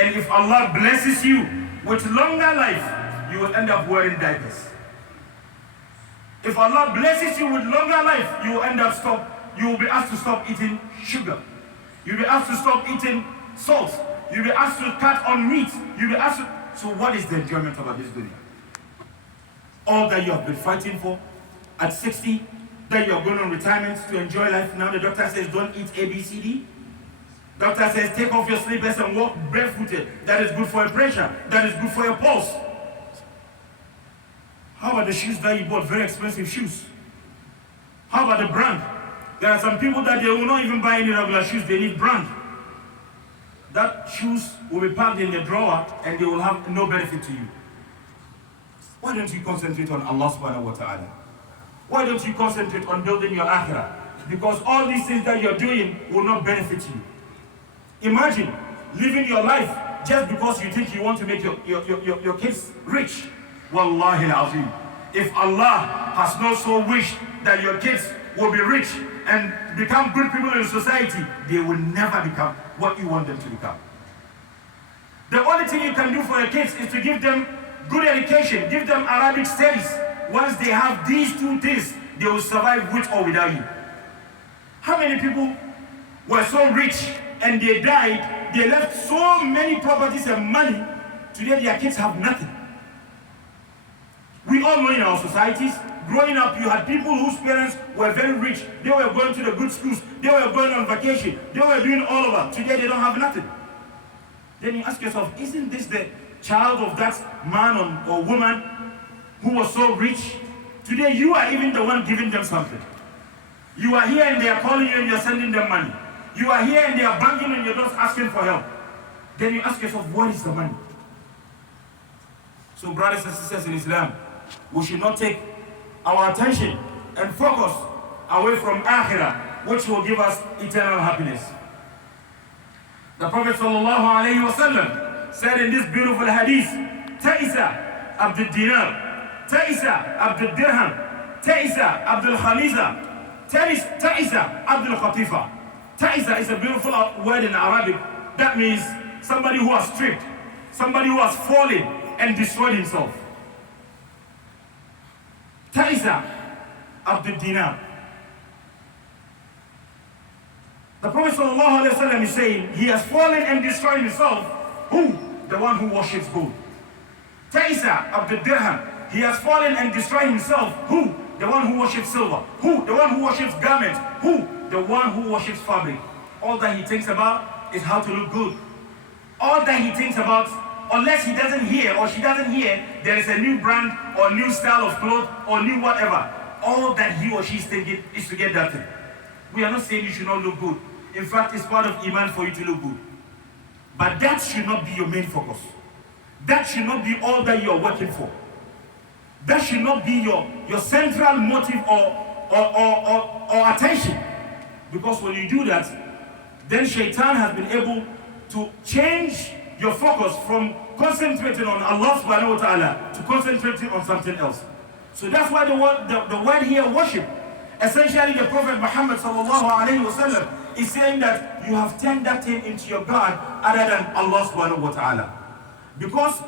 And if Allah blesses you with longer life, you will end up wearing diapers. If Allah blesses you with longer life, you will be asked to stop eating sugar. You'll be asked to stop eating salt. You'll be asked to cut on meat. You'll be asked to... So what is the enjoyment about this dunya? All that you have been fighting for at 60, that you are going on retirement to enjoy life. Now the doctor says don't eat A, B, C, D. Doctor says take off your slippers and walk barefooted. That is good for your pressure. That is good for your pulse. How about the shoes that you bought? Very expensive shoes. How about the brand? There are some people that they will not even buy any regular shoes. They need brand. That shoes will be packed in the drawer and they will have no benefit to you. Why don't you concentrate on Allah subhanahu wa ta'ala? Why don't you concentrate on building your akhirah? Because all these things that you're doing will not benefit you. Imagine living your life just because you think you want to make your kids rich. Wallahi al-azim. If Allah has not so wished that your kids will be rich and become good people in society, they will never become what you want them to become. The only thing you can do for your kids is to give them good education, give them Arabic studies. Once they have these two things, they will survive with or without you. How many people were so rich and they died, they left so many properties and money, today their kids have nothing. We all know in our societies, growing up, you had people whose parents were very rich. They were going to the good schools. They were going on vacation. They were doing all of that. Today, they don't have nothing. Then you ask yourself, isn't this the child of that man or woman who was so rich? Today, you are even the one giving them something. You are here and they are calling you and you're sending them money. You are here and they are banging on your doors asking for help. Then you ask yourself, what is the money? So, brothers and sisters in Islam, we should not take our attention and focus away from akhirah, which will give us eternal happiness. The Prophet ﷺ said in this beautiful hadith, Ta'isa Abdul Dinar, Ta'isa Abdul Dirham, Ta'isa Abdul Khamisa, Ta'isa Abdul Khatifa. Ta'isa is a beautiful word in Arabic. That means somebody who has tripped, somebody who has fallen and destroyed himself. Ta'isa Abdul Dinar. The Prophet ﷺ is saying, he has fallen and destroyed himself. Who? The one who worships gold. Ta'isa Abdul Dirham. He has fallen and destroyed himself. Who? The one who worships silver. Who? The one who worships garments. Who? The one who worships fabric. All that he thinks about is how to look good. All that he thinks about, unless he doesn't hear or she doesn't hear, there is a new brand or new style of clothes or new whatever. All that he or she is thinking is to get that thing. We are not saying you should not look good. In fact, it's part of Iman for you to look good. But that should not be your main focus. That should not be all that you are working for. That should not be your central motive or attention. Because when you do that, then Shaitan has been able to change your focus from concentrating on Allah subhanahu wa ta'ala to concentrating on something else. So that's why the word here, worship, essentially the Prophet Muhammad sallallahu alayhi wa sallam is saying that you have turned that thing into your God other than Allah subhanahu wa ta'ala. Because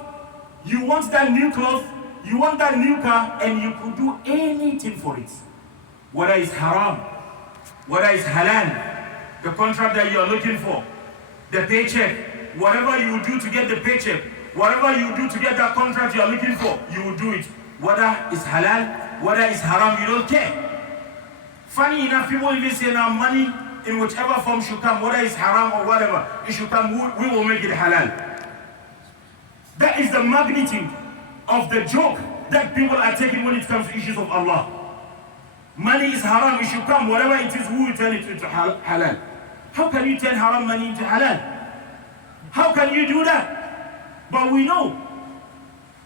you want that new cloth, you want that new car, and you could do anything for it. Whether it's haram, whether it's halal, the contract that you are looking for, the paycheck, whatever you will do to get the paycheck, whatever you do to get that contract you are looking for, you will do it. Whether it's halal, whether it's haram, you don't care. Funny enough, people even say now money in whichever form should come, whether it's haram or whatever, it should come, we will make it halal. That is the magnitude of the joke that people are taking when it comes to issues of Allah. Money is haram, it should come, whatever it is, we will turn it into halal. How can you turn haram money into halal? How can you do that? But we know.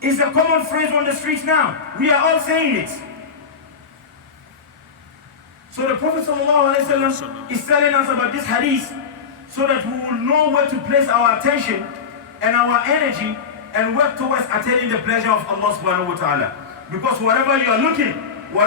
It's a common phrase on the streets now. We are all saying it. So the Prophet ﷺ is telling us about this hadith so that we will know where to place our attention and our energy and work towards attaining the pleasure of Allah subhanahu wa ta'ala. Because wherever you are looking,